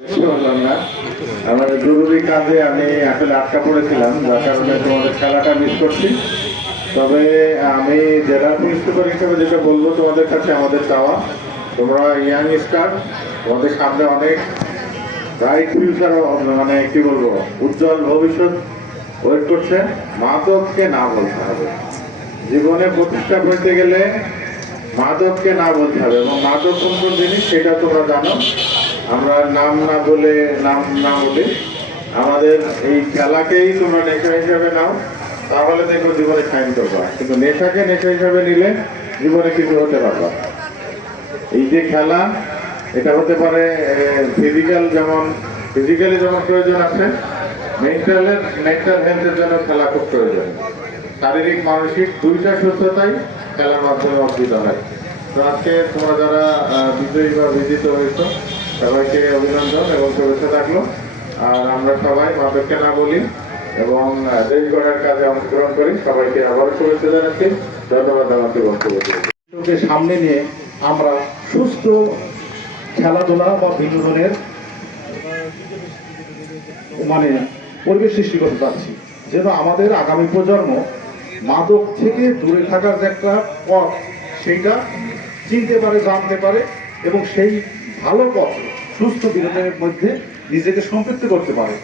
বললাম না, আমার জরুরি কাজে আমি আসলে আটকা পড়েছিলাম, যার কারণে তোমাদের খেলাটা মিস করছি। তবে আমি জেলা পুলিশ সুপার হিসেবে যেটা বলবো তোমাদের কাছে, আমাদের চাওয়া, তোমরা ইয়াং স্টার, তোমাদের সামনে অনেক ব্রাইট ফিউচার, মানে কি বলবো, উজ্জ্বল ভবিষ্যৎ ওয়েট করছে। মাদককে না বলতে হবে, জীবনে প্রতিষ্ঠা করতে গেলে মাদককে না বলতে হবে, এবং মাদক কোন কোন জিনিস সেটা তোমরা জানো। আমরা নাম না বলে আমাদের এই খেলাকেই তোমরা নেশা হিসাবে নাও, তাহলে দেখো জীবনে সাইন করবা। কিন্তু নেশাকে নেশা হিসাবে নিলে জীবনে কিছু হতে পারবা। এই যে খেলা, এটা হতে পারে ফিজিক্যালি যেমন প্রয়োজন আছে, মেন্টাল হেলথের জন্য খেলা খুব প্রয়োজন। শারীরিক মানসিক দুইটা সুস্থতাই খেলার মাধ্যমে অর্জিত হয়। তো আজকে তোমরা যারা বিজয়ী বা বিজিত হয়েছ, সবাইকে অভিনন্দন এবং শুভেচ্ছা থাকলো। আর আমরা সবাই মাদককে না বলি এবং দেশ গড়ার কাজে অংশগ্রহণ করি। সবাইকে আবারও শুভেচ্ছা জানাচ্ছি। ধন্যবাদ আমাকে বক্তব্য দিয়ে। সামনে নিয়ে আমরা সুস্থ খেলাধুলা বা বিনোদনের পরিবেশ সৃষ্টি করতে পারছি, যেন আমাদের আগামী প্রজন্ম মাদক থেকে দূরে থাকার যে একটা পথ, সেইটা চিনতে পারে, জানতে পারে এবং সেই ভালো পথ সুস্থ বিনোদনের মধ্যে নিজেকে সম্পৃক্ত করতে পারে।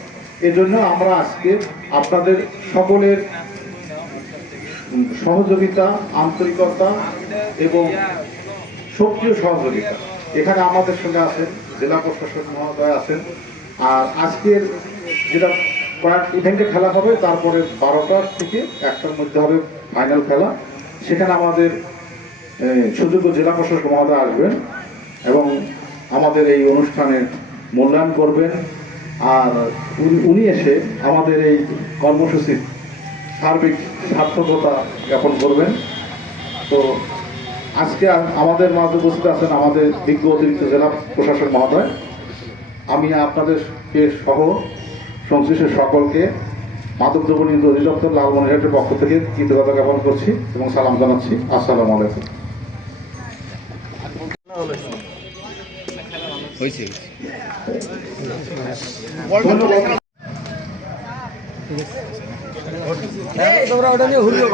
এজন্য আমরা আজকে আপনাদের সকলের সহযোগিতা, আন্তরিকতা এবং সক্রিয় সহযোগিতা, এখানে আমাদের সঙ্গে আছেন জেলা প্রশাসক মহোদয় আছেন। আর আজকের যেটা কয়েক ইভেন্টে খেলা হবে, তারপরে 12টা থেকে 1টার মধ্যে হবে ফাইনাল খেলা। সেখানে আমাদের সুযোগ্য জেলা প্রশাসক মহোদয় আসবেন এবং আমাদের এই অনুষ্ঠানের মূল্যায়ন করবেন। আর উনি এসে আমাদের এই কর্মসূচির সার্বিক সার্থকতা জ্ঞাপন করবেন। তো আজকে আমাদের মাঝে উপস্থিত আছেন আমাদের বিজ্ঞ অতিরিক্ত জেলা প্রশাসক মহোদয়। আমি আপনাদেরকে সহ সংশ্লিষ্ট সকলকে মাদকদ্রব্য নিয়ন্ত্রণ অধিদপ্তর লালমনিরহাটের পক্ষ থেকে কৃতজ্ঞতা জ্ঞাপন করছি এবং সালাম জানাচ্ছি। আসসালামু আলাইকুম। তোমরা ওটা নিয়ে হুড়িয়ে